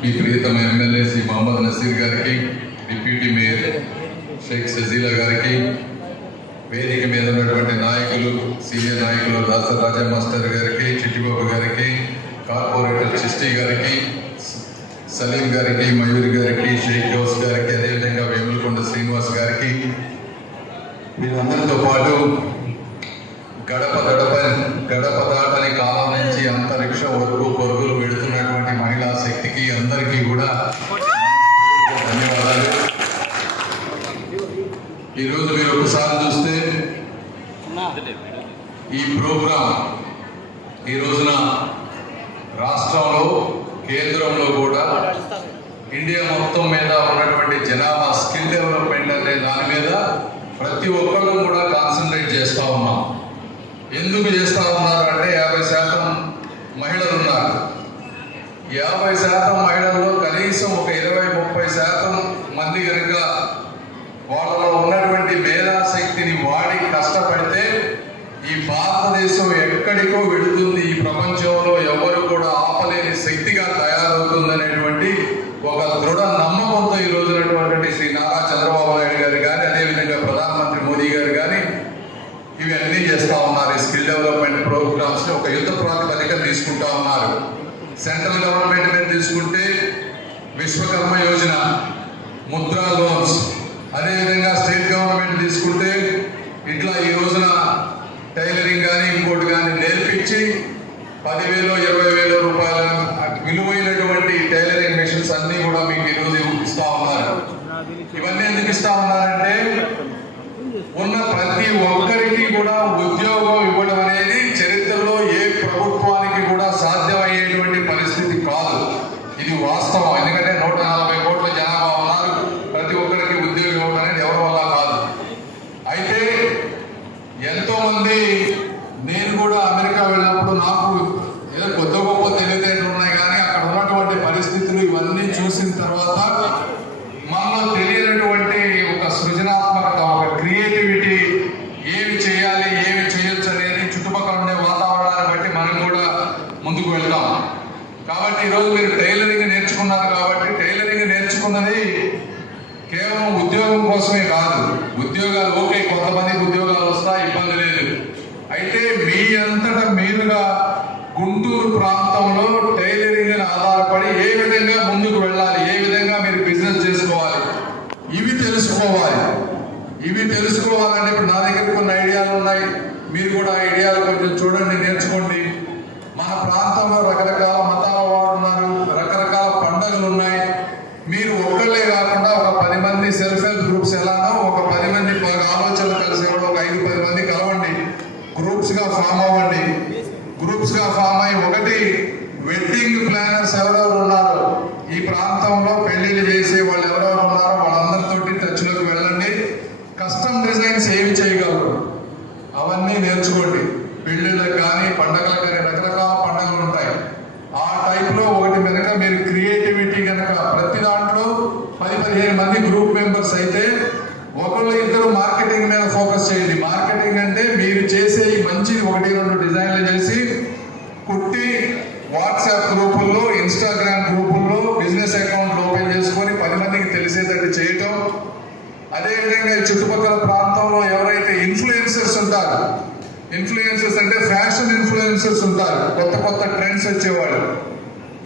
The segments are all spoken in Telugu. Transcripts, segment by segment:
మీ ప్రియతమ ఎమ్మెల్యే శ్రీ మహమ్మద్ నసీర్ గారికి డిప్యూటీ మేయర్ షేక్ సజీలా గారికి వేదిక మీద ఉన్నటువంటి నాయకులు సీనియర్ నాయకులు దాసర్ రాజా మాస్టర్ గారికి చిట్టిబాబు గారికి కార్పొరేటర్ చిష్టి గారికి సలీం గారికి మయూరి గారికి షేక్ జోస్ గారికి అదేవిధంగా వేములకొండ శ్రీనివాస్ గారికి వీళ్ళందరితో పాటు గడప గడప గడప దాటని కాలం అంతరిక్ష వరకు పరుగులు పెడుతున్నటువంటి మహిళా శక్తికి అందరికీ కూడా ధన్యవాదాలు. ఈరోజు మీరు ఒకసారి చూస్తే ఈ ప్రోగ్రాం ఈ రోజున రాష్ట్రంలో కేంద్రంలో కూడా ఇండియా మొత్తం మీద ఉన్నటువంటి జనాభా స్కిల్ డెవలప్మెంట్ అనే దాని మీద ప్రతి ఒక్కరూ కూడా కాన్సన్ట్రేట్ చేస్తూ ఉన్నాం. ఎందుకు చేస్తూ ఉన్నారంటే యాభై మహిళలు ఉన్నారు యాభై శాతం మహిళల్లో కనీసం ఒక ఇరవై ముప్పై శాతం మంది కనుక వాళ్ళలో ఉన్నటువంటి మేధాశక్తిని వాడి కష్టపడితే ఈ భారతదేశం ఎక్కడికో వెళుతుంది. ఈ ప్రపంచంలో ఎవరు కూడా ఆపలేని శక్తిగా తయారవుతుందనేటువంటి ఒక దృఢ నమ్మకంతో ఈ రోజునటువంటి శ్రీ నారా చంద్రబాబు నాయుడు గారు కానీ అదేవిధంగా ప్రధానమంత్రి మోదీ గారు కానీ ఇవి అన్నీ ఉన్నారు. ఈ స్కిల్ డెవలప్మెంట్ ప్రోగ్రామ్స్ ఒక యుద్ధ ప్రాతిపదిక తీసుకుంటా ఉన్నారు. సెంట్రల్ గవర్నమెంట్ మీద తీసుకుంటే విశ్వకర్మ యోజన ముద్రా లోన్స్ అదేవిధంగా స్టేట్ గవర్నమెంట్ తీసుకుంటే ఇట్లా ఈ రోజున టైలరింగ్ కానీ ఇంకోటి కానీ నేర్పించి పదివేలు ఇరవై వేల రూపాయల విలువైనటువంటి టైలరింగ్ మిషన్స్ అన్నీ కూడా మీకు ఈరోజు ఇస్తా ఉన్నారు. ఇవన్నీ ఎందుకు ఇస్తా ఉన్నారంటే ఉన్న ప్రతి ఒక్కరికి కూడా ఉద్యోగం ఇవ్వడం అనేది చరిత్రలో ఏ ప్రభుత్వానికి కూడా సాధ్యమయ్యేటువంటి పరిస్థితి కాదు ఇది వాస్తవం ఎందుకంటే నూట నలభై కోట్ల జనాభా ఉన్నారు ప్రతి ఒక్కరికి ఉద్యోగం ఇవ్వడం అనేది ఎవరి వల్ల కాదు అయితే ఎంతో మంది నేను కూడా అమెరికా వెళ్ళినప్పుడు నాకు ఏదో కొత్త గొప్ప తెలివితేటలు ఉన్నాయి కానీ అక్కడ ఉన్నటువంటి పరిస్థితులు ఇవన్నీ చూసిన తర్వాత మనలో తెలియనటువంటి ఒక సృజనాత్మకత ఒక క్రియేటివిటీ ఏమి చేయాలి ఏమి చేయొచ్చు అనేది చుట్టుపక్కల ఉండే వాతావరణాన్ని బట్టి మనం కూడా ముందుకు వెళ్తాం కాబట్టి ఈరోజు మీరు టైలరింగ్ నేర్చుకున్నారు కాబట్టి టైలరింగ్ నేర్చుకున్నది కేవలం ఉద్యోగం కోసమే కాదు. ఉద్యోగాలు ఓకే కొంతమందికి ఉద్యోగాలు వస్తాయి ఇబ్బంది లేదు. అయితే మీ అంతటా మీరుగా గుంటూరు ప్రాంతంలో టైలరింగ్ ఆధారపడి ఏ విధంగా ముందుకు వెళ్ళాలి ఏ విధంగా మీరు బిజినెస్ చేసుకోవాలి ఇవి తెలుసుకోవాలి. ఇవి తెలుసుకోవాలంటే ఇప్పుడు నా దగ్గర కొన్ని ఐడియాలు ఉన్నాయి. మీరు కూడా ఐడియాలు కొంచెం చూడండి నేర్చుకోండి. మన ప్రాంతంలో రకరకాల మత వారు ఉన్నారు రకరకాల పండుగలు ఉన్నాయి మీరు ఒక్కళ్ళే కాకుండా ఒక పది మంది సెల్ఫ్ హెల్ప్ గ్రూప్స్ ఎలానో ఒక పది మంది ఆలోచనలు కలిసి ఇవ్వడం ఒక ఐదు పది మంది కలవండి. గ్రూప్స్గా ఫామ్ అవ్వండి. గ్రూప్స్గా ఫామ్ అయ్యి ఒకటి వెడ్డింగ్ ప్లానర్స్ ఎవరెవరు ఉన్నారో? ఈ ప్రాంతంలో పెళ్ళిళ్ళు చేసే వాళ్ళు ఎవరెవరు ఉన్నారో వాళ్ళందరితోటి టచ్లోకి వెళ్ళండి కస్టమ్ డిజైన్స్ ఏమి చేయగలరు అవన్నీ నేర్చుకోండి పెళ్ళిళ్ళకి కానీ పండగలకు కానీ రకరకాల పండుగలు ఉంటాయి ఆ టైప్లో ఒకటి కనుక మీరు క్రియేటివిటీ కనుక ప్రతి దాంట్లో పది పదిహేను మంది గ్రూప్ మెంబర్స్ అయితే ఒకళ్ళు ఇద్దరు మార్కెటింగ్ మీద ఫోకస్ చేయండి మార్కెటింగ్ అంటే మీరు చేసే ఈ మంచి ఒకటి రెండు డిజైన్లు చేసి కుట్టి వాట్సాప్ గ్రూపుల్లో ఇన్స్టాగ్రామ్ గ్రూపుల్లో బిజినెస్ అకౌంట్ ఓపెన్ చేసుకొని పది మందికి తెలిసేటట్టు చేయటం. అదేవిధంగా చుట్టుపక్కల ప్రాంతంలో ఎవరైతే ఇన్ఫ్లుయెన్సర్స్ ఉంటారు ఇన్ఫ్లుయెన్సర్స్ అంటే ఫ్యాషన్ ఇన్ఫ్లుయెన్సర్స్ ఉంటారు కొత్త కొత్త ట్రెండ్స్ వచ్చేవాళ్ళు.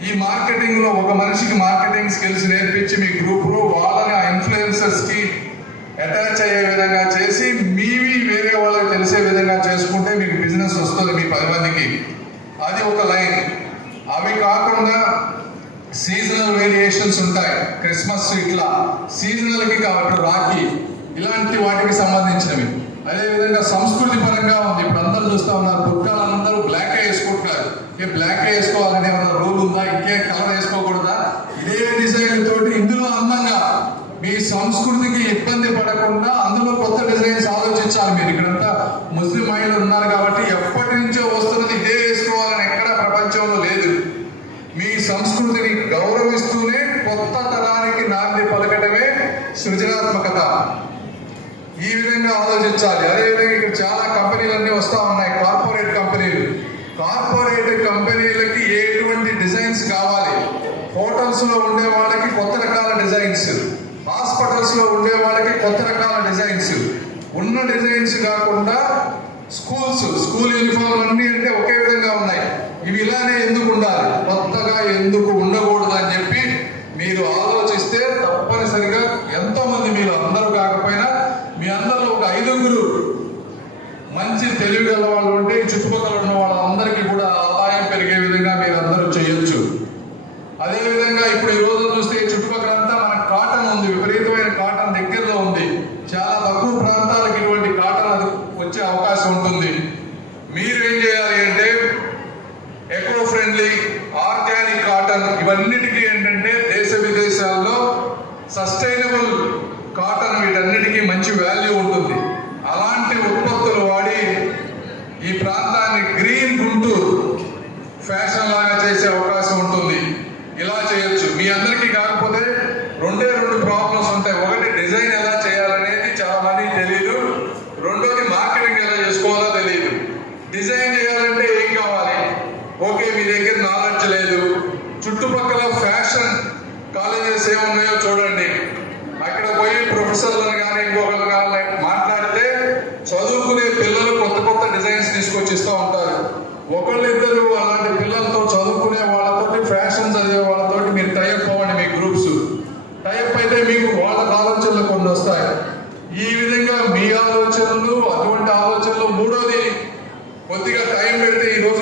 ఈ మార్కెటింగ్లో ఒక మనిషికి మార్కెటింగ్ స్కిల్స్ నేర్పించి మీ గ్రూప్లో వాళ్ళని ఆ ఇన్ఫ్లుయెన్సర్స్కి అటాచ్ అయ్యే విధంగా చేసి మీవి వేరే వాళ్ళకి తెలిసే విధంగా చేసుకుంటే మీకు బిజినెస్ వస్తుంది మీ పది మందికి. అది ఒక లైన్. అవి కాకుండా సీజనల్ వేరియేషన్స్ ఉంటాయి. క్రిస్మస్ ఇట్లా. సీజనల్కి కాబట్టి రాఖీ. ఇలాంటి వాటికి సంబంధించినవి. అదేవిధంగా సంస్కృతి పరంగా ఉంది. ఇప్పుడు అందరూ చూస్తా ఉన్నారు బుట్టాలు అందరూ బ్లాక్ వేసుకుంటున్నారు. ఏ బ్లాక్ వేసుకోవాలని ఏమన్నా రూల్ ఉందా? ఇంకే కలర్ వేసుకోకూడదా? ఇదే డిజైన్ తోటి ఇందులో అందంగా మీ సంస్కృతికి ఇబ్బంది పడకుండా అందులో కొత్త డిజైన్స్ ఆలోచించాలి మీరు. ఇక్కడ ముస్లిం మహిళలు ఉన్నారు కాబట్టి ఎప్పటి నుంచో వస్తున్నది ఇదే వేసుకోవాలని ఎక్కడ ప్రపంచంలో లేదు. మీ సంస్కృతిని గౌరవిస్తూనే కొత్త తరానికి నాంది పలకటమే సృజనాత్మకత. ఈ విధంగా ఆలోచించాలి. అదేవిధంగా ఇక్కడ చాలా కంపెనీలన్నీ వస్తూ ఉన్నాయి. కార్పొరేట్ కంపెనీలు. కార్పొరేట్ కంపెనీలకి ఎటువంటి డిజైన్స్ కావాలి? హోటల్స్లో ఉండే వాళ్ళకి కొత్త రకాల డిజైన్స్. హాస్పిటల్స్లో ఉండే వాళ్ళకి కొత్త రకాల డిజైన్స్. ఉన్న డిజైన్స్ కాకుండా స్కూల్స్ స్కూల్ యూనిఫామ్ అన్ని అంటే ఒకే విధంగా ఉన్నాయి. ఇవి ఇలానే ఎందుకు ఉండాలి? కొత్తగా ఎందుకు ఉండకూడదు అని చెప్పి మీరు ఆలోచిస్తే తప్పనిసరిగా ఎంతో మంది మీరు అందరూ కాకపోయినా మీ అందరిలో ఒక ఐదుగురు మంచి తెలివి గల వాళ్ళు ఉంటే చుట్టుపక్కల ఉన్న వాళ్ళందరికీ కూడా ఆదాయం పెరిగే విధంగా మీరు అందరూ చేయొచ్చు అదే విధంగా ఇప్పుడు ఈ రోజు చూస్తే ఈ చుట్టుపక్కల అంతా మనకు కాటన్ ఉంది విపరీతమైన కాటన్ దగ్గరలో ఉంది చాలా తక్కువ ప్రాంతాలకు ఇటువంటి కాటన్ అది వచ్చే అవకాశం ఉంటుంది. మీరు ఏం చేయాలి అంటే ఎకో ఫ్రెండ్లీ ఆర్గానిక్ కాటన్ ఇవన్నిటికీ ఏంటంటే దేశ విదేశాల్లో సస్టైనబుల్ కాటన్ వీటన్నిటికీ మంచి వాల్యూ ఉంటుంది. అలాంటి ఉత్పత్తులు వాడి ఈ ప్రాంతాన్ని గ్రీన్ గుంటూరు ఫ్యాషన్ లాగా చేసే అవకాశం ఉంటుంది. ఇలా చేయొచ్చు. మీ అందరికీ కాకపోతే రెండే రెండు ప్రాబ్లమ్స్ ఉంటాయి. చుట్టుపక్కల ఫ్యాషన్ కాలేజెస్ ఏమున్నాయో చూడండి. అక్కడ పోయి ప్రొఫెసర్లను కానీ ఇంకొకరు కానీ మాట్లాడితే చదువుకునే పిల్లలు కొత్త కొత్త డిజైన్స్ తీసుకొచ్చి ఇస్తూ ఉంటారు. ఒకళ్ళిద్దరు అలాంటి పిల్లలతో చదువుకునే వాళ్ళతో ఫ్యాషన్ చదివే వాళ్ళతో మీరు టైప్ అవ్వండి మీ గ్రూప్స్. టైప్ అయితే మీకు వాళ్ళ ఆలోచనలు కొన్ని వస్తాయి. ఈ విధంగా మీ ఆలోచనలు అటువంటి ఆలోచనలు మూడోది కొద్దిగా టైం పెడితే ఈరోజు